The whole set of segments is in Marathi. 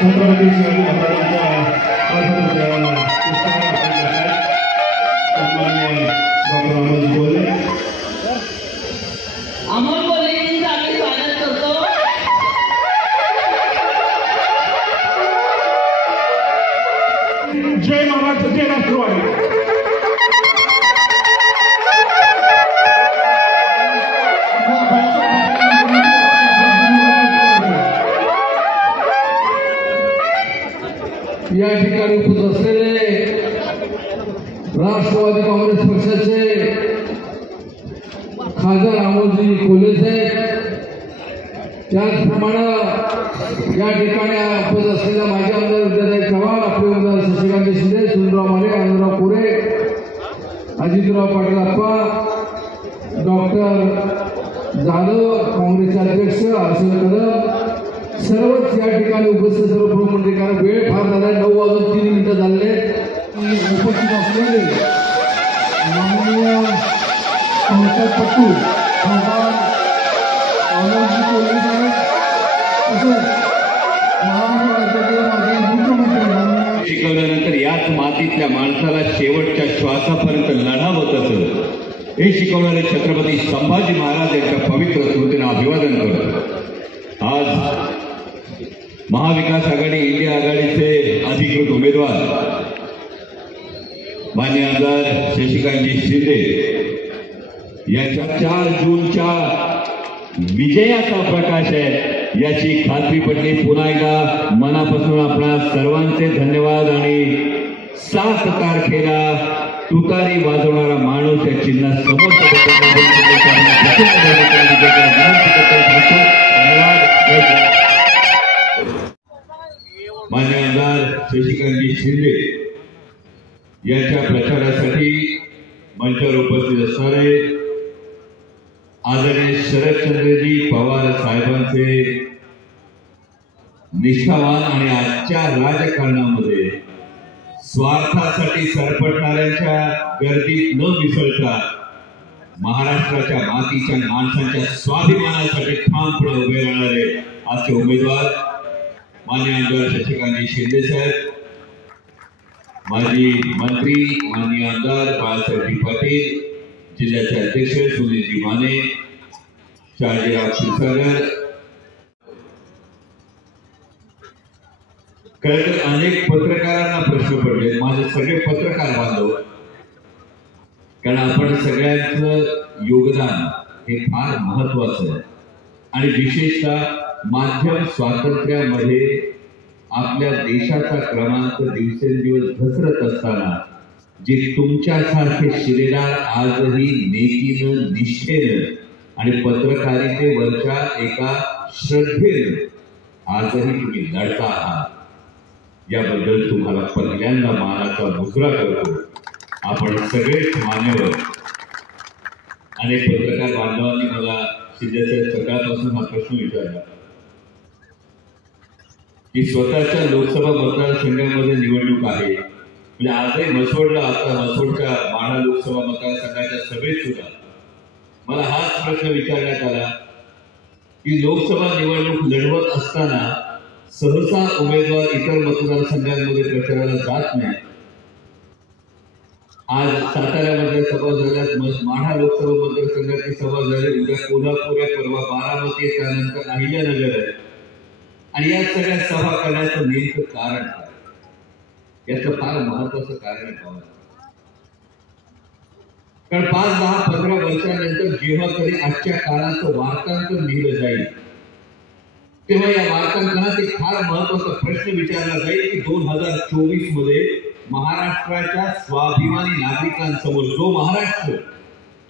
छत्रपती शिवाजी महाराजांच्या आदरांजलीला पुष्पहार अर्पण करतात. सन्माननीय डॉक्टर अमोल बोले यांचं आम्ही स्वागत करतो. जय महाराष्ट्र, जय राष्ट्रवादी. या ठिकाणी उपस्थित असलेले राष्ट्रवादी काँग्रेस पक्षाचे खासदार अमोलजी कोल्हे साहेब, त्याचप्रमाणे या ठिकाणी उपस्थित असलेल्या माजी आमदार विद्यासाहेब चव्हाण, आपले आमदार शशिकांत शिंदे, सुंदरराव माने, आनंदराव कोरे, अजितराव पाटील अप्पा, डॉक्टर जाधव, काँग्रेसचे अध्यक्ष हर्षद कदम, सर्वच या ठिकाणी उपस्थित सर्व प्रमुख मंडळी. कारण वेळ फार झाला, 9:03 झाले. उपस्थित असलेले माननीय संसदपटू खासदार अमोलजी कोल्हे साहेब, तसेच महाराष्ट्र राज्याचे माजी मुख्यमंत्री शिकवल्यानंतर याच मातीतल्या माणसाला शेवटच्या श्वासापर्यंत लढावत असत हे शिकवणारे छत्रपती संभाजी महाराज यांच्या पवित्र स्मृतींना अभिवादन करतो. आज महाविकास आघाडी इंडिया आघाडीचे अधिकृत उमेदवार माननीय आमदार शशिकांतजी शिंदे यांच्या 4 जूनच्या विजयाचा प्रकाश आहे याची खात्री पटली. पुन्हा एकदा मनापासून आपणा सर्वांचे धन्यवाद. आणि 7 तारखेला तुतारी वाजवणारा माणूस या चिन्हासमोर मान्य आमदार शशिकांतजी शिंदे यांच्या प्रचारासाठी मंचावर उपस्थित असणारे आदरणीय शरदचंद्रजी पवार साहेबांचे निष्ठावान आणि आजच्या राजकारणामध्ये स्वार्थासाठी सरपटणाऱ्यांच्या गर्दीत न मिसळता महाराष्ट्राच्या मातीच्या माणसांच्या स्वाभिमानासाठी ठामपणे उभे राहणारे आजचे उमेदवार माननीय आमदार शशिकांतजी शिंदे साहेब, माजी मंत्री माननीय आमदार बाळासाहेब पाटील, जिल्ह्याचे अध्यक्ष सुनीलजी माने, शहाजीराव क्षीरसागर. खरं अनेक पत्रकारांना प्रश्न पडले, माझे सगळे पत्रकार बांधव, कारण आपण सगळ्यांचं योगदान हे फार महत्वाचं आहे. आणि विशेषतः माध्यम स्वातंत्र्यामध्ये आपल्या देशाचा क्रमांक दिवसेंदिवस घसरत असताना जे तुमच्यासारखे शिलेदार आजही नेकीनं, निष्ठेनं आणि पत्रकारितेवरच्या एका श्रद्धेनं आजही तुम्ही लढता आहात, याबद्दल तुम्हाला पहिल्यांदा मानाचा मुजरा करतो. आपण सगळेच मान्यवर. अनेक पत्रकार बांधवांनी मला शिंदेसाहेब सकाळपासून हा प्रश्न विचारला की स्वतःच्या लोकसभा मतदारसंघामध्ये निवडणूक आहे, म्हणजे आजही म्हसवडला, आता म्हसवडच्या माढा लोकसभा मतदारसंघाच्या सभेत सुद्धा मला हाच प्रश्न विचारण्यात आला की लोकसभा निवडणूक लढवत असताना सहसा उमेदवार इतर मतदारसंघांमध्ये प्रचाराला जात नाही. आज साताऱ्यामध्ये सभा झाल्यात, माढा लोकसभा मतदारसंघाची सभा झाली, उद्या कोल्हापूर आहे, परवा बारामती आहे, त्यानंतर अहिल्यानगर आहे. आणि या सगळ्या सभा करण्याचं नेमकं कारण काय? याचं फार महत्वाचं कारण आहे. कारण 5, 10, 15 वर्षानंतर जेव्हा कधी आजच्या काळाचं वार्तांकन लिहिलं जाईल तेव्हा या वार्तांकनात एक फार महत्वाचा प्रश्न विचारला जाईल की 2024 मध्ये महाराष्ट्राच्या स्वाभिमानी नागरिकांसमोर जो महाराष्ट्र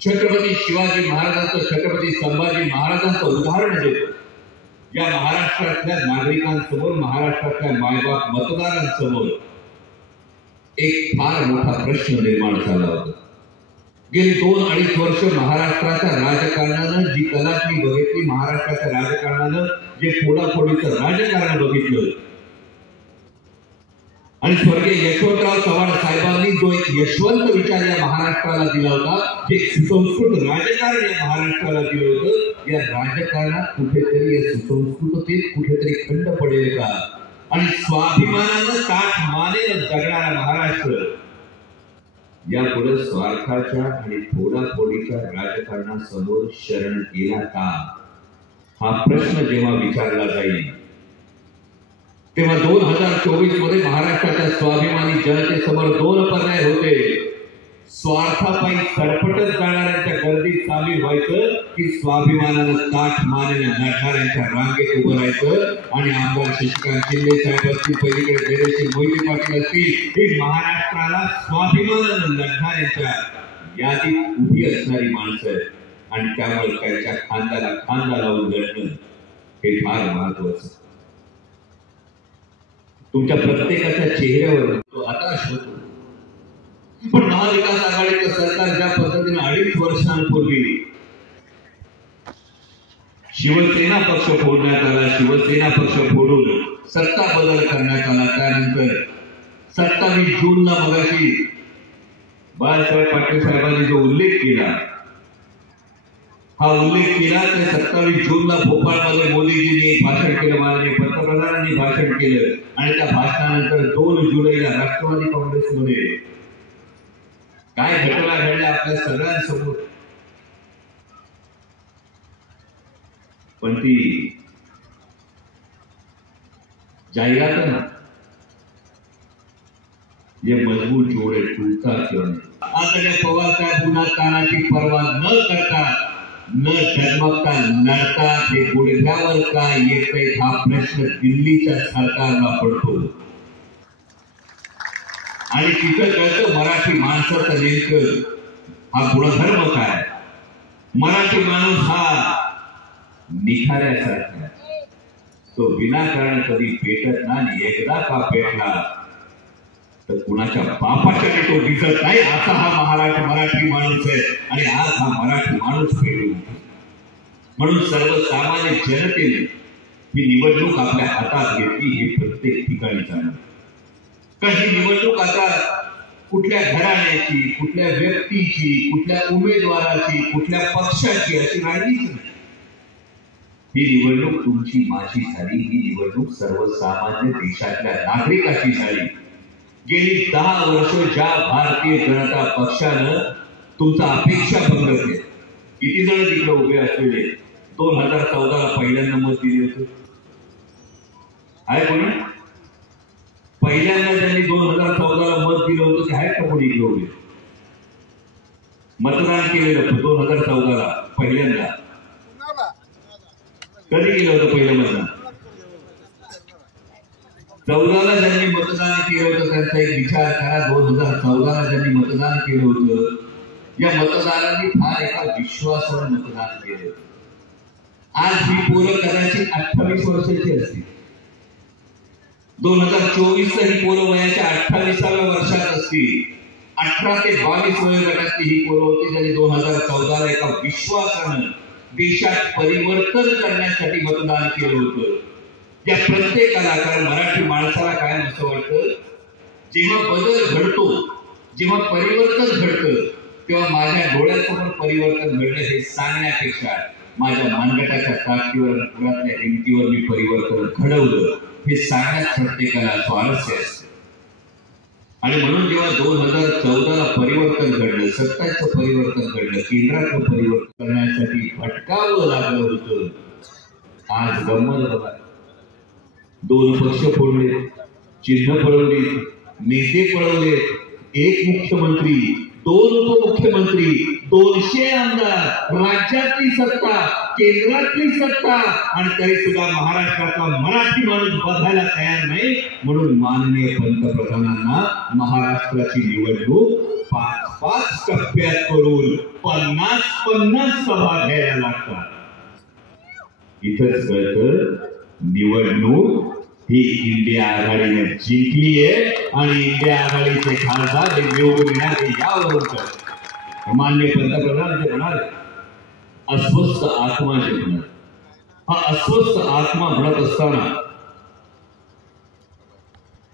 छत्रपती शिवाजी महाराजांचं, छत्रपती संभाजी महाराजांचं उदाहरण देतो, या महाराष्ट्रातल्या नागरिकांसमोर, महाराष्ट्रातल्या मायबाप मतदारांसमोर एक फार मोठा प्रश्न निर्माण झाला होता. गेली 2-2.5 वर्ष महाराष्ट्राच्या राजकारणानं जी कलाटणी बघितली, महाराष्ट्राच्या राजकारणानं जे फोडाफोडीचं राजकारण बघितलं आणि स्वर्गीय यशवंतराव चव्हाण साहेबांनी जो एक यशवंत विचार या महाराष्ट्राला दिला होता, जे सुसंस्कृत राजकारण या महाराष्ट्राला दिलं होतं, या राजकारणात कुठेतरी या सुसंस्कृततेत कुठेतरी खंड पडेल का? आणि स्वाभिमानानं ताठ मानेनं जगणारा महाराष्ट्र यापुढे स्वार्थाच्या आणि फोडाफोडीच्या राजकारणासमोर शरण गेला का? हा प्रश्न जेव्हा विचारला जाईल तेव्हा 2024 मध्ये महाराष्ट्राच्या स्वाभिमानी जनतेसमोर 2 पर्याय होते. स्वार्थापायी सरपटत जाणाऱ्यांच्या गर्दीत सामील व्हायचं की स्वाभिमानानं ताठ मानेनं लढणाऱ्यांच्या रांगेत उभं राहायचं. आणि आमदार शशिकांत शिंदे साहेब असतील, पलीकडे धैर्यशील मोहिते पाटील असतील, ही महाराष्ट्राला स्वाभिमानानं लढणाऱ्यांच्या यादीत उभी असणारी माणसं आणि त्यामुळे त्यांच्या खांद्याला खांदा लावून लढणं हे फार महत्वाचं. तुमच्या प्रत्येकाच्या चेहऱ्यावर तो हताश होतो. पण महाविकास आघाडीचं सरकार ज्या पद्धतीने 2.5 वर्षांपूर्वी शिवसेना पक्ष फोडण्यात आला, शिवसेना पक्ष फोडून सत्ता बदल करण्यात आला, त्यानंतर 27 जूनला मगाशी बाळासाहेब पाटील साहेबांनी जो उल्लेख केला, हा उल्लेख केला तर 27 जूनला भोपाळमध्ये मोदीजींनी भाषण केलं, माननीय पंतप्रधानांनी भाषण केलं आणि त्या भाषणानंतर 2 जुलैला राष्ट्रवादी काँग्रेसमध्ये काय घटना घडल्या आपल्या सगळ्यांसमोर. पण ती जाहिरात ना ये मजबूत जोड़े टूटता क्यों नहीं. आदरणीय पवार साहेब उन्हा तानाची पर्वा न करता, न डगमगता लढता ते गुडघ्यावर का येतंय हा प्रश्न दिल्लीच्या सरकारला पडतो. आणि तिथं कळतं मराठी माणसाचं नेमकं हा गुणधर्म काय. मराठी माणूस हा निखाऱ्यासारखा, तो विनाकारण कधी पेटत नाही. एकदा का पेटला तर कुणाच्या बापाच्या तो दिसत नाही. असा हा मराठी माणूस आहे आणि आज हा मराठी माणूस पेटू. म्हणून सर्वसामान्य जनतेने ही निवडणूक आपल्या हातात घेतली हे प्रत्येक ठिकाणी जाणवतं. कारण ही निवडणूक आता कुठल्या घराण्याची, कुठल्या व्यक्तीची, कुठल्या उमेदवाराची, कुठल्या पक्षाची अशी राहिलीच नाही. ही निवडणूक तुमची माझी झाली. ही निवडणूक सर्वसामान्य देशातल्या नागरिकाची झाली. गेली 10 वर्ष ज्या भारतीय जनता पक्षानं तुमचा अपेक्षा भंग केला. किती जण तिकडे उभे असलेले 2014ला पहिल्यांदा मत दिले होते आहे कोणी? पहिल्यांदा ज्यांनी 2014ला मत दिलं होतं ते आहेत का कोणी इकडे उभे? मतदान केलेलं 2014ला पहिल्यांदा कधी केलं होतं पहिलं मतदान? 14ला ज्यांनी मतदान केलं होतं त्यांचा एक विचार करा. 2014ला ज्यांनी मतदान केलं होतं या मतदारांनी फार एका विश्वासानं मतदान केलं. आज ही पोरं कदाचित 28 वर्षाची असतील. 2024 ही पोरं वयाच्या 28व्या वर्षात असतील. 18 ते 22 वयोगटातली ही पोरं होती ज्यांनी 2014ला एका विश्वासानं देशात परिवर्तन करण्यासाठी मतदान केलं होतं. या प्रत्येकाला, कारण मराठी माणसाला काय असं वाटतं, जेव्हा बदल घडतो, जेव्हा परिवर्तन घडतं तेव्हा माझ्या डोळ्यासमोर परिवर्तन घडलं हे सांगण्यापेक्षा माझ्या मानगटाच्या ताकदीवर, डोळ्यातल्या हिमतीवर मी परिवर्तन घडवलं हे सांगण्यात प्रत्येकाला स्वारस्य असतं. आणि म्हणून जेव्हा 2014ला परिवर्तन घडलं, सत्ताचं परिवर्तन घडलं, केंद्राचं परिवर्तन करण्यासाठी भटकावं लागलं होतं. आज गंमत बघा, 2 पक्ष फोडले, चिन्ह पळवली, नेते पळवले, 1 मुख्यमंत्री, 2 उपमुख्यमंत्री, 200 आमदार, राज्यातली सत्ता, केंद्रातली सत्ता आणि तरी सुद्धा महाराष्ट्राचा मराठी माणूस बघायला तयार नाही. म्हणून माननीय पंतप्रधानांना महाराष्ट्राची निवडणूक 5-5 टप्प्यात करून 50-50 सभा घ्यायला लागतात. इथंच कळतं निवडणूक ही इंडिया आघाडीने जिंकली आहे आणि इंडिया आघाडीचे खासदार हे निवडून येणार हे यावरून कळतं. माननीय पंतप्रधान जे म्हणाले अस्वस्थ आत्मा जे म्हणाले, हा अस्वस्थ आत्मा म्हणत असताना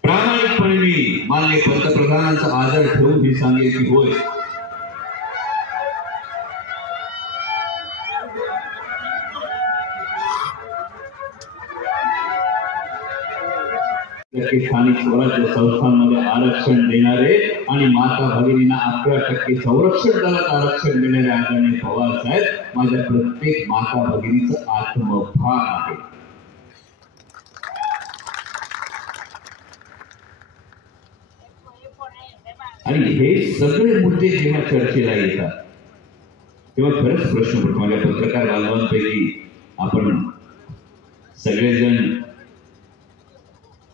प्रामाणिकपणे मी माननीय पंतप्रधानांचा आदर ठेवून मी सांगेन की होय, स्थानिक स्वराज्य संस्थांमध्ये आरक्षण देणारे आणि माता भगिनींना 11% संरक्षण दलात आरक्षण देणारे आदरणीय पवार साहेब माझ्या प्रत्येक माता भगिनीचं आत्मभान आहे. आणि हे सगळे मुद्दे जेव्हा चर्चेला येतात तेव्हा खरंच प्रश्न पडतो. माझ्या पत्रकार बांधवांपैकी आपण सगळेजण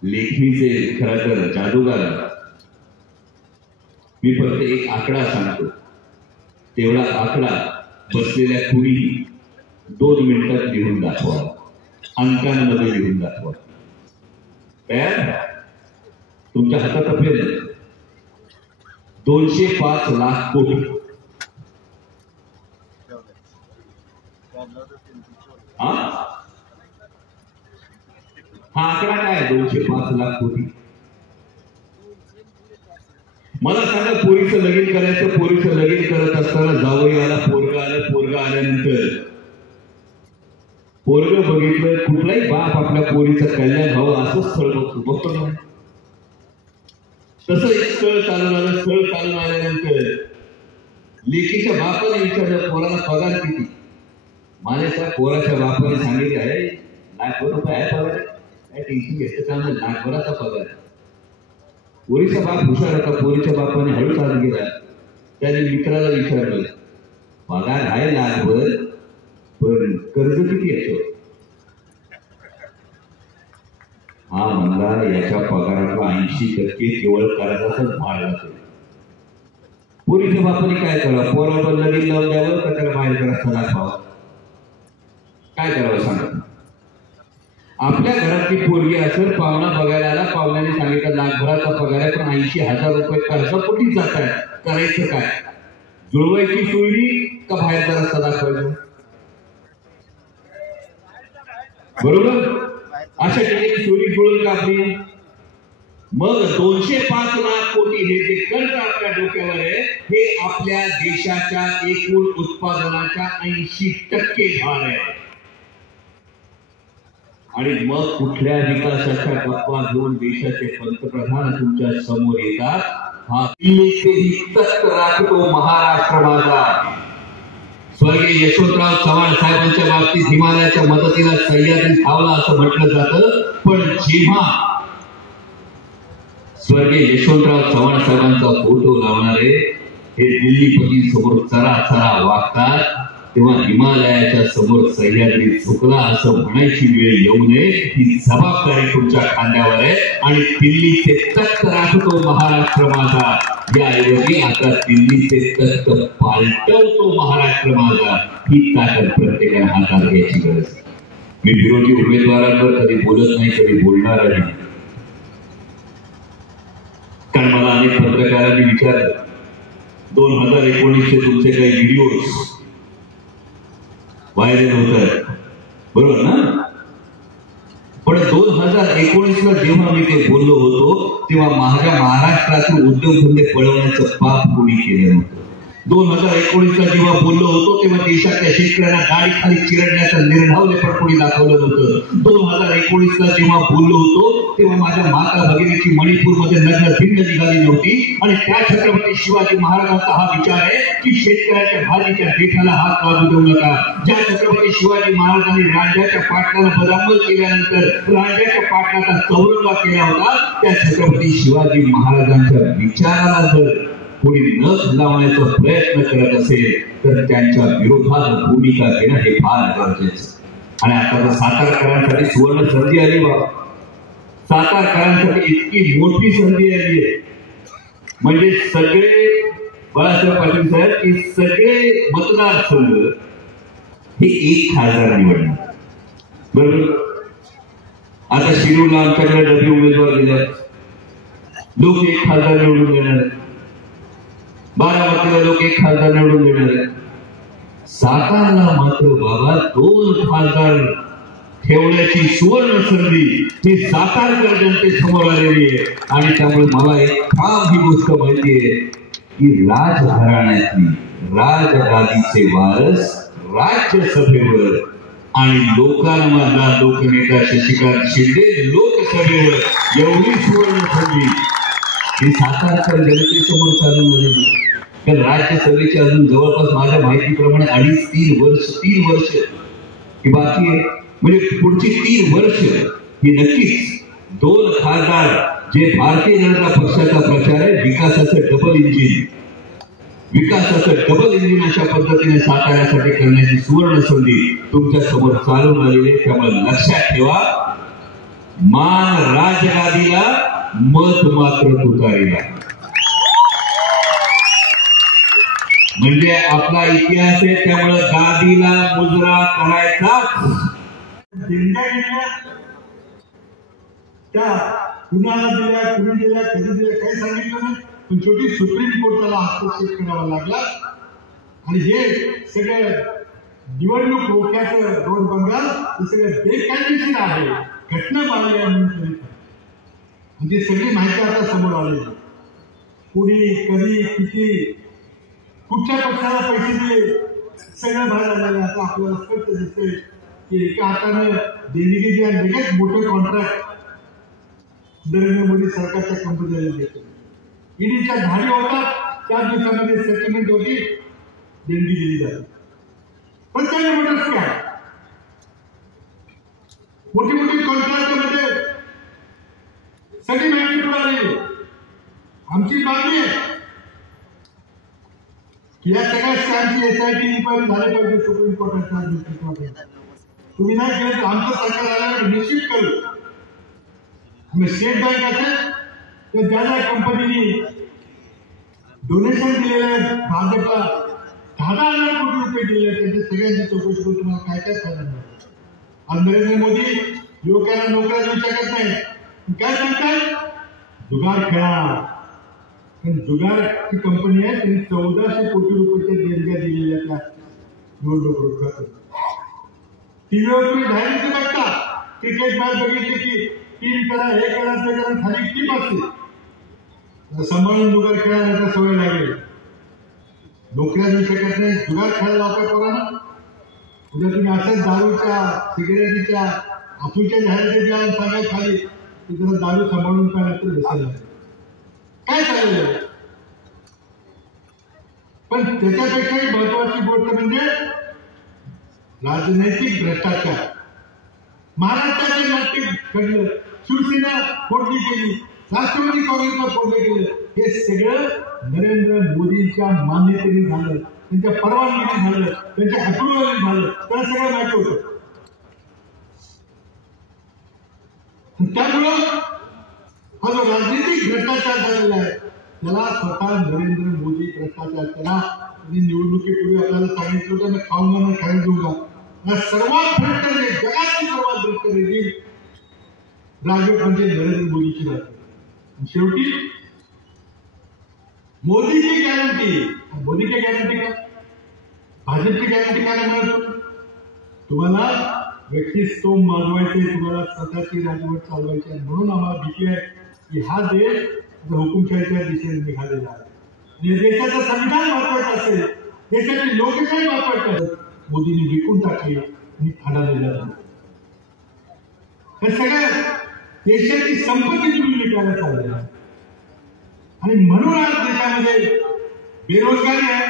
लेखणीचे खरं तर जादूगार. मी फक्त एक आकडा सांगतो, तेवढा आकडा बसलेल्या कुणी 2 मिनिटात लिहून दाखवा, अंकांमध्ये लिहून दाखवा. तयार? तुमच्या हातात अपेल 205 लाख कोटी. हा आकडा काय? 205 लाख कोटी. मला सांगा, पोरीचं लगीन करायचं, पोरीचं लगीन करत असताना जावई आला, पोरगा आलं, पोरगा आल्यानंतर पोरग बघितलं, कुठलाही बाप आपल्या पोरीचं कल्याण व्हावं असं स्थळ बघतो ना. तसं एक स्थळ चालून आलं. स्थळ चालून आल्यानंतर लेकीच्या बापाने विचारलं, पोराला पगार किती? माझ्या पोराच्या बापाने सांगितले आहे ₹1,00,000 आहे पगार. काय टेन्शन घेतलं काम नाही, ₹1,00,000चा पगार. पोरीचा बाप हुशार होता. पोरीच्या बापाने हळूच आत गेला. त्याने मित्राला विचारलं, पगार आहे ₹1,00,000, पण कर्ज किती याच्यावर? हा म्हणला, याच्या पगारातला 80% केवळ कर्जाचाच भाग असेल. पोरीच्या बापाने काय करावं? पोरावर लगीन लावून द्यावं का त्याला बाहेर रस्ता दाखवावा? काय करावं सांगा. आपल्या घरातली पोरगी असेल, पाहुणा बघायला आला, पाहुण्याने सांगितलं ₹1,00,000चा पगार आहे, पण ₹80,000 कर्ज कुठेच जात आहे. करायचं काय? जुळवायची सोयरी का बाहेरचा रस्ता दाखवायचा? बरोबर? अशा ठिकाणी सोयरी जुळून का आपली? मग 205 लाख कोटी हे जे कर्ज आपल्या डोक्यावर आहे, हे आपल्या देशाच्या एकूण उत्पादनाच्या 80% भाग आहे. आणि मग कुठल्या विकासाच्या गप्पा घेऊन देशाचे पंतप्रधान तुमच्या समोर येतात. हा दिल्लीचेही तख्त राखतो महाराष्ट्र माझा. स्वर्गीय यशवंतराव चव्हाण साहेबांच्या बाबतीत हिमालयाच्या मदतीला सह्याद्री धावला असं म्हटलं जातं, पण जेव्हा स्वर्गीय यशवंतराव चव्हाण साहेबांचा फोटो लावणारे हे दिल्लीपतींसमोर चरा चरा वागतात, तेव्हा हिमालयाच्या समोर सह्याद्री झुकला असं म्हणायची वेळ येऊ नये. ही जबाबदारी तुमच्या खांद्यावर आहे. आणि दिल्लीचे तख्त राखतो महाराष्ट्र माझा, याऐवजी आता दिल्लीचे तख्त पालटवतो महाराष्ट्र माझा, ही ताकद प्रत्येकाने हातात घ्यायची गरज. मी विरोधी उमेदवारांवर कधी बोलत नाही, कधी बोलणार नाही. कारण मला अनेक पत्रकारांनी विचारलं, 2019चे तुमचे काही व्हिडिओज व्हायरल होत आहेत, बरोबर ना? पण 2019ला जेव्हा मी ते बोललो होतो, तेव्हा माझ्या महाराष्ट्रातून उद्योगधंदे पळवण्याचं पाप कोणी केलं नव्हतं. 2019ला जेव्हा बोललो होतो, तेव्हा देशातल्या शेतकऱ्यांना गाडी खाली चिरडण्याचा निर्धावले पण कोणी दाखवलं नव्हतं. 2019ला जेव्हा बोललो होतो, तेव्हा माझ्या माता भगिनीची मणिपूरमध्ये नग्न भिंड निघाली नव्हती. आणि त्या छत्रपती शिवाजी महाराजांचा हा विचार आहे की शेतकऱ्याच्या भाजीच्या देठाला हात लागू देऊ नका. ज्या छत्रपती शिवाजी महाराजांनी राज्याच्या पाटलाला बदामल केल्यानंतर राज्याच्या पाटलाचा चौरंगा केला होता, त्या छत्रपती शिवाजी महाराजांच्या विचाराला जर कोणी नस लावण्याचा प्रयत्न करत असेल तर त्यांच्या विरोधात भूमिका घेणं हे फार गरजेचं. आणि आता तर सातारकरांसाठी सुवर्ण संधी आली बा. सातारकरांसाठी इतकी मोठी संधी आली आहे, म्हणजे सगळे बाळासाहेब पाटील साहेब की सगळे मतदारसंघ हे एक खासदार निवडणार. बरोबर. आता शिरूरला आमच्याकडे डबे उमेदवार दिले, लोक एक खासदार निवडून देणार आहेत. बारामतीला लोक एक खासदार निवडून देणार आहेत. सातारला मात्र बाबा 2 खासदार ठेवण्याची सुवर्ण संधी ही सातारकर जनतेसमोर आलेली आहे. आणि त्यामुळे मला एक ठाम ही गोष्ट माहिती आहे की राजघराण्यातली राजगादीचे वारस राज्यसभेवर आणि लोकांमधला लोकनेता शशिकांत शिंदे लोकसभेवर एवढी सुवर्ण संधी ही सातारकर जनतेसमोर चालून आलेली. कारण राज्यसभेची अजून जवळपास माझ्या माहितीप्रमाणे 3 वर्ष ही बाकी आहे. म्हणजे पुढची 3 वर्ष ही नक्कीच 2 खासदार जे भारतीय जनता पक्षाचा प्रचार आहे विकासाचं डबल इंजिन अशा पद्धतीने साकारण्यासाठी करण्याची सुवर्ण संधी तुमच्या समोर चालून आलेली. त्यामुळे लक्षात ठेवा, मान राजगादीला, मत मात्र तुतारीला. म्हणजे आपला इतिहास आहे. त्यामुळे गादीला मुजरा करायचाच. देणग्या घेतल्या, त्या कुणाला दिल्या, कुणी दिल्या, कधी दिल्या काही सांगितलं नाही. पण शेवटी सुप्रीम कोर्टाला हस्तक्षेप करावा लागला. आणि हे सगळं निवडणूक रोख्याचं रोड बंगाल हे सगळं बेकायदेशीर आहे, घटना बाळगली म्हणून म्हणजे सगळी माहिती आता समोर आली. कुणी कधी किती कुठच्या पक्षाला पैसे दिले सगळं बाहेर आलेलं. आता आपल्याला स्पष्ट दिसतंय की एका हातानं देणगी द्या, लगेच मोठं कॉन्ट्रॅक्ट नरेंद्र मोदी सरकारच्या कंपनीला देतो. ईडीच्या धाडी होतात, 4 दिवसामध्ये सेटलमेंट होती, देणगी दिली जाते. प्रचंड मोठं स्कॅम. मोठी कॉन्ट्रॅक्टमध्ये सगळी माहिती मिळाली. आमची मागणी आहे की या सगळ्या स्कॅमची SIT इन्क्वायरी झाली पाहिजे सुप्रीम कोर्टाच्या नेतृत्वाखाली. तुम्ही नाही केलं तर आमचं सरकार आल्यावर निश्चित करू. स्टेट बँक असेल तर ज्या ज्या कंपनीने डोनेशन दिलेलं भाजपला 10,000 कोटी रुपये दिले त्यांच्या सगळ्यांची चौकशी करून तुम्हाला काय काय फायदा मिळतो. आज नरेंद्र मोदी लोकांना नोकऱ्या देऊ शकत नाही. काय सांगतात? जुगार खेळा. जुगारची कंपनी आहे, त्यांनी 1400 कोटी रुपयाच्या देणग्या दिलेल्या त्या निवडणूक रोख्यातून. टीव्हीवर तुम्ही जाहिराती बघता, क्रिकेट मॅच बघितली की टीम करा, हे करा, ते करा, खाली टीम असते. सांभाळून जुगार खेळायला तर सवय लागेल. नोकऱ्या देऊ शकत नाही, जुगार खेळायला लावता कोणाला. उद्या तुम्ही असंच दारूच्या, सिगरेटच्या, अफूच्या जाहिराती द्या आणि सांगा खाली की जरा दारू सांभाळून काय तर दिसेल काय चाललेलं आहे. पण त्याच्यापेक्षाही महत्वाची गोष्ट म्हणजे राजनैतिक भ्रष्टाचार. महाराष्ट्राचे नाट्य घडलं, शिवसेना फोडणी केली, राष्ट्रवादी काँग्रेसला फोडणी केलं. हे सगळं नरेंद्र मोदींच्या मान्यतेने झालं, त्यांच्या परवानगीने झालं, त्यांच्या अप्रुव्हलने झालं. त्याला सगळं माहिती होतं. त्यामुळं हा जो राजनीतिक भ्रष्टाचार झालेला आहे त्याला स्वतः नरेंद्र मोदी भ्रष्टाचार केला. त्यांनी निवडणुकीपूर्वी आपल्याला सांगितलं होतं, मैं खाऊंगा मैं खायला दूंगा. सर्वात भ्रष्ट जगातली सर्वात भ्रष्ट रेजीम राजवट म्हणजे नरेंद्र मोदीची राजवट. शेवटी मोदीची गॅरंटी, मोदीची गॅरंटी का, भाजपची गॅरंटी काय म्हणतो? तुम्हाला व्यक्तिस्तव माजवायचे, तुम्हाला स्वतःची राजवट चालवायची आहे. म्हणून आम्हाला भीती आहे की हा देश हुकुमशाहीच्या दिशेने निघालेला आहे. आणि देशाचं संविधान महत्वाचं असेल, देशाची लोकशाही महत्वाची असेल, मोदींनी विकून टाकली आणि फाडालेला झाला. हे सगळं देशाची संपत्ती तुम्ही विकायला चाललेला आहे. आणि म्हणून आज देशामध्ये बेरोजगारी आहे,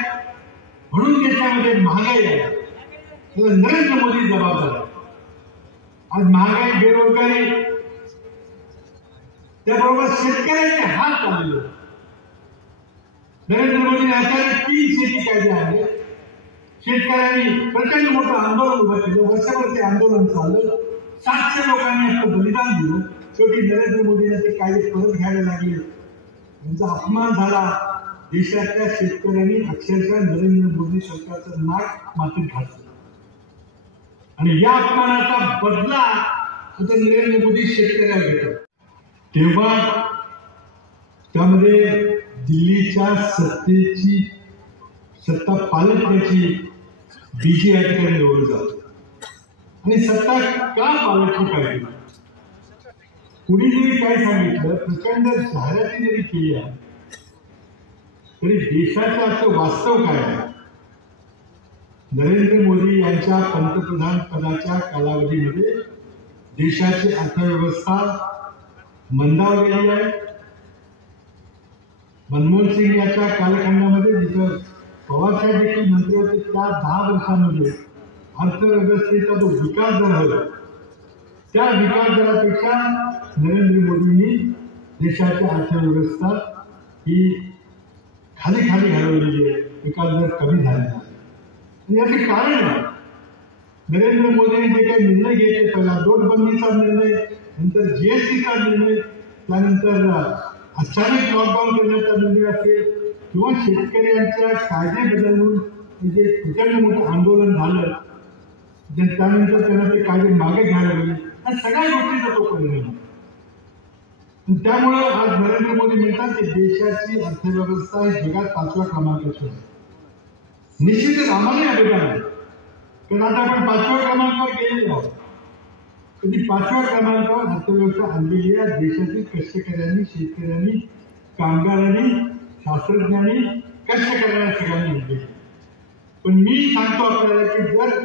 म्हणून देशामध्ये महागाई आहे. त्याला नरेंद्र मोदी जबाबदार आहे. आज महागाई, बेरोजगारी, त्याबरोबर शेतकऱ्यांचे हात चाललेले. नरेंद्र मोदींनी आता 3 शेती कायदे आणले. शेतकऱ्यांनी प्रचंड मोठं आंदोलन उभं केलं. वर्षभर ते आंदोलन चाललं. 700 लोकांनी आपलं बलिदान दिलं. शेवटी नरेंद्र मोदींना ते कायदे परत घ्यायला लागले. त्यांचा अपमान झाला. देशातल्या शेतकऱ्यांनी अक्षरशः नरेंद्र मोदी सरकारचं नाक मातीत घातलं. आणि या अपमानाचा बदला आता नरेंद्र मोदी शेतकऱ्याला घेतात. तेव्हा त्यामध्ये दिल्लीच्या सत्ता पालटण्याची बीजी या ठिकाणी निवडली जाते. आणि सत्ता का पालटली पाहिजे, कुणी जरी काय सांगितलं, प्रचंड जाहिराती जरी केल्या, तरी देशाचं आजचं वास्तव काय आहे? नरेंद्र मोदी यांच्या पंतप्रधान पदाच्या कालावधीमध्ये देशाची अर्थव्यवस्था मंदावलेली आहे. मनमोहन सिंग यांच्या कालखंडामध्ये जिथं पवारसाहेब देखील मंत्री होते, त्या 10 वर्षांमध्ये अर्थव्यवस्थेचा जो विकास दर होता, त्या विकास दरापेक्षा नरेंद्र मोदींनी देशाची अर्थव्यवस्था ही खाली घालवलेली आहे. विकास दर कमी झालेला आहे. आणि याचे कारण आहे, नरेंद्र मोदींनी जे काही निर्णय घेतले, पहिला नोटबंदीचा निर्णय, नंतर जीएसटीचा निर्णय, त्यानंतर अचानक लॉकडाऊन करण्याचा निर्णय असेल, किंवा शेतकऱ्यांच्या कायदे बदलून जे प्रचंड मोठं आंदोलन झालं, त्यानंतर त्यांना ते कायदे मागे घ्यायला गेले, या सगळ्या गोष्टीचा तो परिणाम आहे. त्यामुळे आज नरेंद्र मोदी म्हणतात की देशाची अर्थव्यवस्था ही जगात 5व्या क्रमांकाची आहे. निश्चितच आम्हालाही अभिमान आहे, कारण आता आपण 5व्या क्रमांकावर गेलेलो आहोत. कधी 5व्या क्रमांकावर अर्थव्यवस्था आणलेली आहे देशातील कष्टकऱ्यांनी, शेतकऱ्यांनी, कामगारांनी, शास्त्रज्ञांनी, कष्ट करणाऱ्या सगळ्यांनी आणली. पण मी सांगतो आपल्याला की जर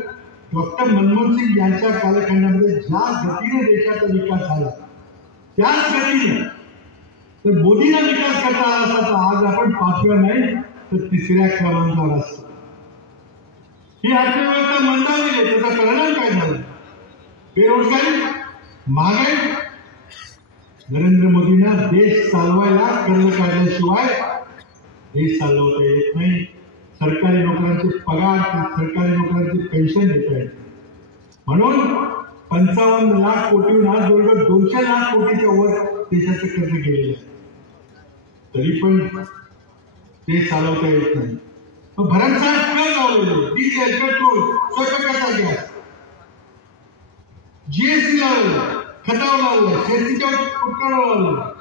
डॉक्टर मनमोहन सिंग यांच्या कालखंडामध्ये ज्या गतीने देशाचा विकास झाला, त्याच गतीने तर मोदींना विकास करता आला असता, तर आज आपण 5व्या नाही तर 3ऱ्या क्रमांकावर असतो. ही अर्थव्यवस्था मंदावली आहे. त्याचा परिणाम काय झाला? बेरोजगारी, महागाई. नरेंद्र मोदींना देश चालवायला कर्ज काढल्याशिवाय देश चालवता येत नाही. सरकारी नोकऱ्यांचे पगार, सरकारी नोकऱ्यांचे पेन्शन देत आहेत. म्हणून 55 लाख कोटीहून आज जवळजवळ 200 लाख कोटीच्या वर देशाचं कर्ज गेलेलं आहे. तरी पण ते चालवता येत नाही. भरमसाठ कर लावलेले, डिझेल, पेट्रोल, स्वयंपाकाचा गॅस, जीएसटी लावलेला, खतावर लावलेला, शेतीच्या उपकरणावर लावलेला.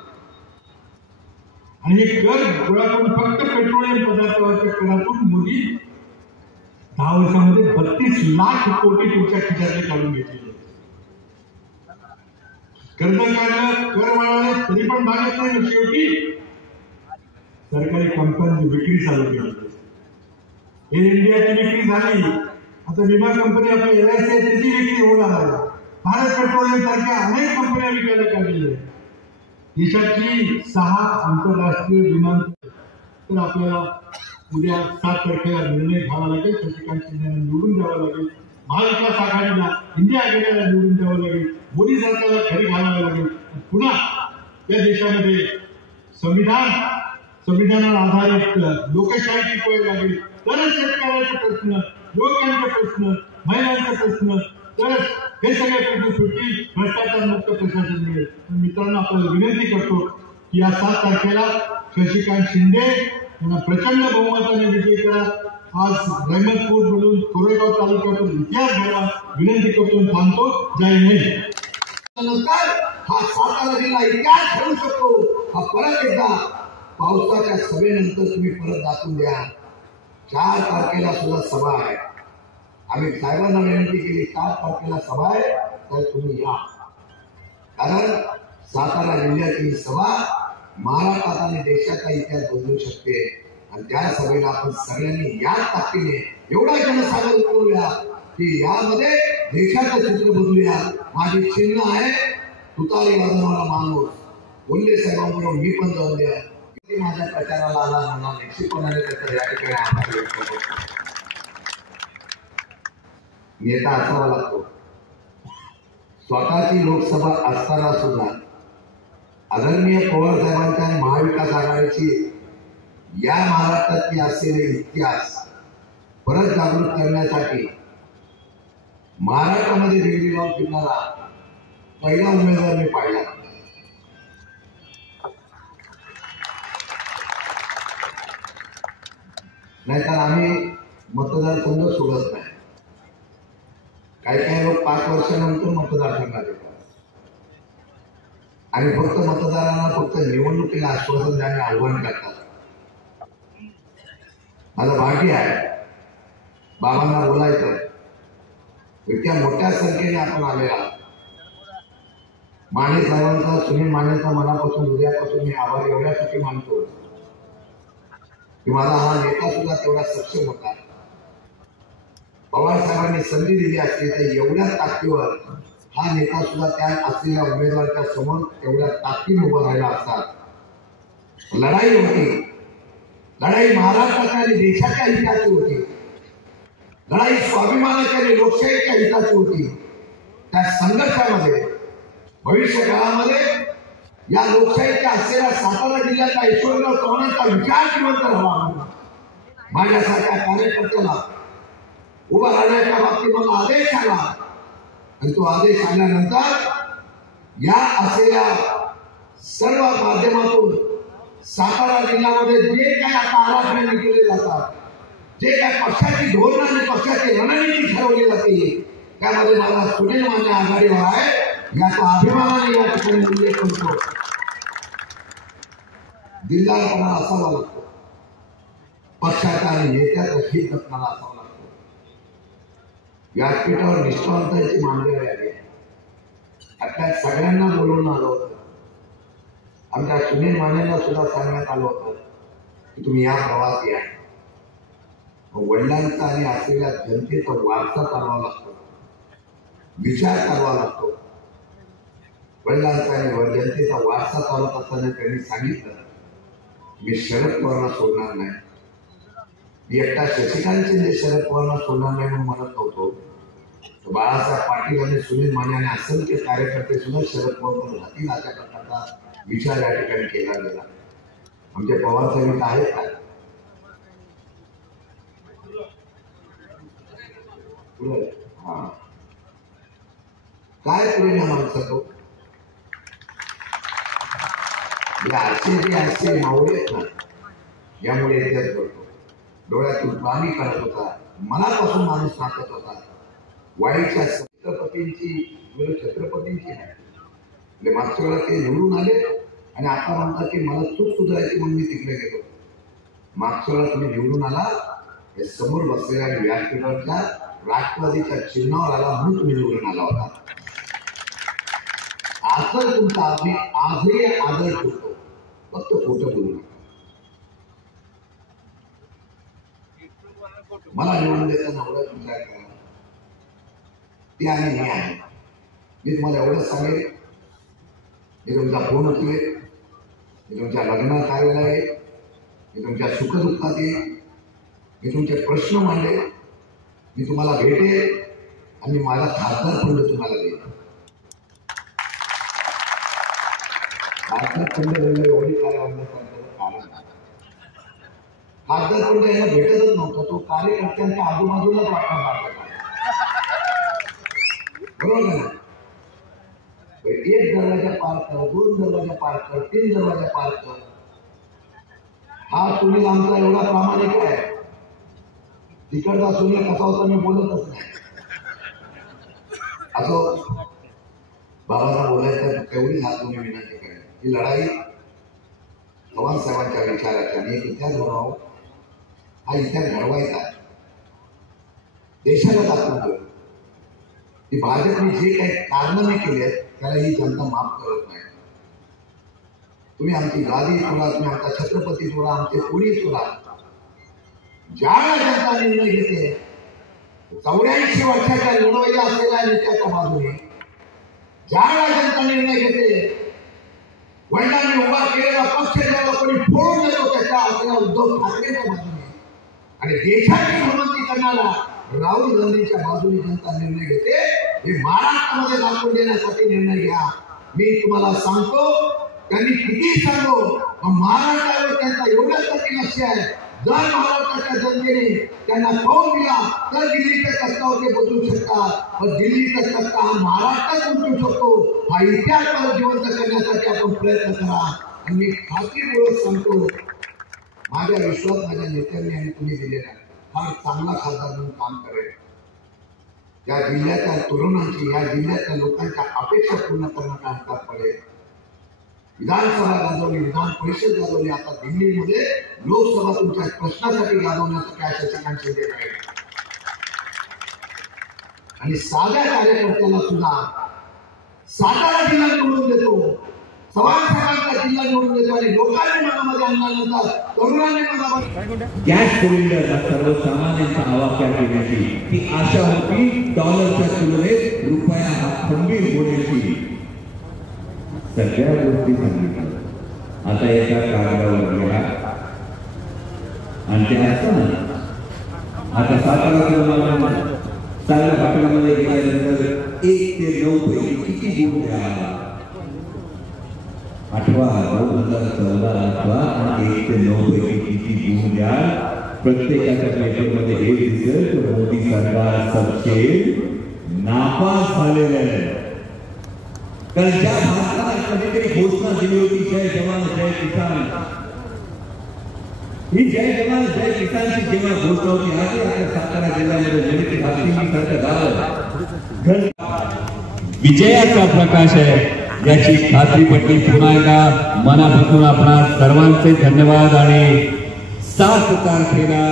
आणि हे कर गोळा करून फक्त पेट्रोलियम पदार्थावरच्या करातून मोदी 10 वर्षांमध्ये 32 लाख कोटी तुमच्या खिशातले काढून घेतलेले. कर्ज काढलं, कर वाढवले, तरी पण भागत नाही. शेवटी सरकारी कंपन्यांची विक्री चालू केली. एअर इंडियाची विक्री झाली, आता विमा कंपनी आपल्या LIC त्याची विक्री होणार आहे. भारत पेट्रोलियम सारख्या अनेक कंपन्या विकायला काढलेल्या आहेत. देशाची 6 आंतरराष्ट्रीय विमानतळ. तर आपल्याला उद्या 7 तारखेला निर्णय घ्यावा लागेल. शशिकांत शिंदेला निवडून द्यावं लागेल. महाविकास आघाडीला, इंडिया आघाडीला निवडून द्यावं लागेल. मोदी सरकारला घरी घालावं लागेल. पुन्हा या देशामध्ये संविधानावर आधारित लोकशाही टिकवायला लागेल. तरच शेतकऱ्याचे प्रश्न, युवकांचे प्रश्न, महिलांचे प्रश्न, तरच हे सगळे प्रश्न सुटतील. भ्रष्टाचार मुक्त प्रशासन मिळेल. मित्रांनो, आपल्याला विनंती करतो की या 7 तारखेला शशिकांत शिंदे यांना प्रचंड बहुमताने विजयी करा. आज रहमतपूर मधून कोरेगाव तालुक्यातून इतिहास घडवा विनंती करतो आणि थांबतो. जय हिंद. हा सातारा जिल्हा इतिहास ठरू शकतो. हा परत एकदा पावसाच्या सभेनंतर तुम्ही परत दाखवून द्या. 4 तारखेला सुद्धा सभा आहे. आम्ही साहेबांना विनंती केली, 4 तारखेला सभा आहे तर तुम्ही या. कारण सातारा जिल्ह्याची सभा महाराष्ट्रात आणि देशाचा इतिहास बदलू शकते. आणि त्या सभेला आपण सगळ्यांनी याच ताकदीने एवढा जनसागर करूया की यामध्ये देशाचं चित्र बदलूया. माझी चिन्ह आहे तुतारी वाजवणारा माणूस. बोलले साहेबांबरोबर मी पण जाऊन द्या. माझ्या प्रचाराला आला मला निश्चितपणाने त्याचा या ठिकाणी आभार व्यक्त करतो. नेता असावा लागतो. स्वतःची लोकसभा असताना सुद्धा आदरणीय पवार साहेबांच्या आणि महाविकास आघाडीची या महाराष्ट्रातली असलेले इतिहास परत जागृत करण्यासाठी महाराष्ट्रामध्ये दिल्ली लावून फिरणारा पहिला उमेदवार मी पाहिला. नाहीतर आम्ही मतदारसंघ सोडत नाही. काही काही लोक 5 वर्षानंतर मतदारसंघात येतात आणि फक्त मतदारांना फक्त निवडणुकीला आश्वासन देण्याचे आव्हान करतात. माझं भाग्य आहे, बाबांना बोलायचं, इतक्या मोठ्या संख्येने आपण आलेला. माने साहेबांचा, सुनील मानेचा मनापासून हृदयापासून मी आभार एवढ्यासाठी मानतो की माझा हा नेता सुद्धा तेवढा सक्षम होता. पवार साहेबांनी संधी दिली असती तर एवढ्या ताकदीवर हा नेता सुद्धा त्या असलेल्या उमेदवाराच्या समोर एवढ्या ताकदीने उभा राहिला असता. लढाई होती, लढाई महाराष्ट्राच्या आणि देशाच्या हिताची होती, लढाई स्वाभिमानाच्या आणि लोकशाहीच्या हिताची होती. त्या संघर्षामध्ये भविष्य काळामध्ये या लोकशाहीच्या असलेल्या सातारा जिल्ह्याचा ईश्वरराव चव्हाणांचा विचार जिवंत राहावा. माझ्यासारख्या कार्यकर्त्याला उभा राहण्याच्या बाबतीत मला आदेश आला आणि तो आदेश आल्यानंतर या असलेल्या सर्व माध्यमातून सातारा जिल्ह्यामध्ये जे काही आता आराखडे केले जातात, जे काही पक्षाची धोरण आणि पक्षाची रणनीती ठरवली जाते, त्यामध्ये मला सुनील माने आघाडीवर आहे याचा अभिमानाने या ठिकाणी उल्लेख करतो. दिलदारपणा असावा लागतो, पक्षाचा आणि नेत्याचा हित असणारा असावा लागतो. व्यासपीठावर निष्ठावंतांची मांडणी आली. आपल्या सगळ्यांना बोलवून आलं होतं. आमच्या सुनील मानेला सुद्धा सांगण्यात आलं होतं की तुम्ही या प्रवास या. वडिलांचा आणि असलेल्या जनतेचा वारसा चालवा लागतो, विचार चालवा लागतो. वडिलांचा आणि जनतेचा वारसा चालवत असताना त्यांनी सांगितलं मी शरद पवारला सोडणार नाही. मी एकटा शशिकांत शिंदे शरद पवारला सोडणार नाही म्हणून म्हणत नव्हतो. बाळासाहेब पाटील आणि सुनील माने आणि असंख्य कार्यकर्ते सुद्धा शरद पवार राहतील अशा प्रकारचा विचार या ठिकाणी केला गेला. आमचे पवार साहेब आहेत काय काय परिणाम माणसातो असे मावळे ना यामुळे इतिहास करतो. डोळ्यातून पाणी काढत होता, मनापासून माणूस नाचत होता. वाईच्या छत्रपतींची छत्रपतींची नाही म्हणजे मागच्या वेळा ते निवडून आले आणि आता म्हणतात की मला चूक सुधारायची म्हणून मी तिकडे गेलो. मागच्या वेळा तुम्ही निवडून आला, हे समोर बसलेल्या व्यासपीठावरच्या राष्ट्रवादीच्या चिन्हावर आला म्हणून तुम्ही निवडून आला होता. असं तुमचा आजही आदर करतो, फक्त खोटं बोलू नका. मला निवडून देताना एवढाच विचार करा, ते आणि मी आहे. मी तुम्हाला एवढंच सांगेल, मी तुमचा फोन उचलेल, मी तुमच्या लग्न कार्याला येईल, मी तुमच्या सुखदुःखात येईल, मी तुमचे प्रश्न मांडेल, मी तुम्हाला भेटेल आणि माझा खासदार फंड तुम्हाला देईल. खासदार फंड एवढी कार्यवाहीसारखं कारण खासदार फंड याला भेटतच नव्हता. तो कार्यकर्त्यांच्या आजूबाजूलाच वाटणार बरोबर ना. एक दरवाजा पार कर, 2 दरवाजा पार कर, 3 दरवाजा पार कर. हा सुनील आमचा एवढा प्रामाणिक आहे. तिकडचा सुनील कसा होता मी बोलतच नाही. असं बाबांना बोलायचं तेवढीच हात तुम्ही विनंती करेल. ही लढाई पवार साहेबांच्या विचाराची आणि एक इतिहास बनवावं, हा इतिहास घडवायचा आहे. देशाला दाखवून देऊ की भाजपने जे काही कारनामे केले त्याला ही जनता माफ करत नाही. तुम्ही आमची गादी तोडा, तुम्ही आमचा छत्रपती तोडा, आमचे कोणी तोडा. ज्यावेळेला जनता निर्णय घेते 84 वर्षाच्या लढवय्या असलेल्या नेत्याच्या बाजूने, ज्यावेळेला जनता निर्णय घेते वडिलांनी उभा केलेला पक्ष ज्याला कोणी फोडून देतो त्याच्या असलेल्या उद्धव ठाकरेच्या बाजूने आणि देशाची भ्रमंती करणारा राहुल गांधीच्या बाजूने जनता निर्णय घेते. हे महाराष्ट्रामध्ये दाखवून देण्यासाठी निर्णय घ्या. मी तुम्हाला सांगतो, त्यांनी किती सांगो महाराष्ट्रावर त्यांचा एवढ्यासाठी लक्ष आहे. जर महाराष्ट्राच्या जनतेने त्यांना पाऊल दिला तर दिल्लीचा तक्ता ते बदलू शकतात, पण दिल्लीचा तक्ता हा महाराष्ट्रात उमटू शकतो. हा इतिहास परत जिवंत करण्यासाठी आपण प्रयत्न करा. आणि मी खात्रीपूर्वक सांगतो, माझ्या विश्वास माझ्या नेत्यांनी आणि तुम्ही दिलेला फार चांगला खासदार म्हणून काम करेल. या जिल्ह्याच्या तरुणांची, या जिल्ह्याच्या लोकांच्या अपेक्षा पूर्ण करण्याचा हातात पडेल. विधानसभा गाजवली, विधान परिषद गाजवली, आता दिल्लीमध्ये लोकसभा तुमच्या प्रश्नासाठी गाजवण्याचं काय शशिकांत शिंदे आहे. आणि साध्या कार्यकर्त्याला सुद्धा सातारा जिल्हा निवडून देतो, समाजसेवांचा जिल्हा निवडून देतो आणि लोकांनी मनामध्ये आणल्यानंतर तरुणांनी मनामध्ये गॅस सिलेंडर हा सर्वसामान्यांचा आवाक्यात येण्याची ही आशा होती. डॉलरच्या तुलनेत रुपया हा खंबीर होण्याची सगळ्या गोष्टी सांगितल्या. आता एका कागदावर लिहा आणि ते असताना आता सातारा चांगल्या पाटणामध्ये गेल्यानंतर 1 ते 9 पैकी किती गुण द्या आठवा. 2014 आठवा आणि 1 ते 9 पैकी किती गुण द्या. प्रत्येकाच्या पेपरमध्ये हे दिसेल तर मोदी सरकार सबसे नापास झालेलं आहे. कारण ज्या भारताला कधीतरी घोषणा दिली होती जय जवान जय किसान, ही जय जवान जय किसानची जेव्हा घोषणा होती आधी आपल्या सातारा जिल्ह्यामध्ये जनित सारखं गाव विजयाचा प्रकाश आहे याची खात्री पटली. पुन्हा एकदा मनापासून आपणा सर्वांचे धन्यवाद. आणि 7 तारखेला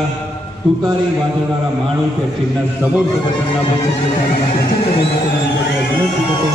तुतारी वाजवणारा माणूस या चिन्ह समोर विनंती करतो.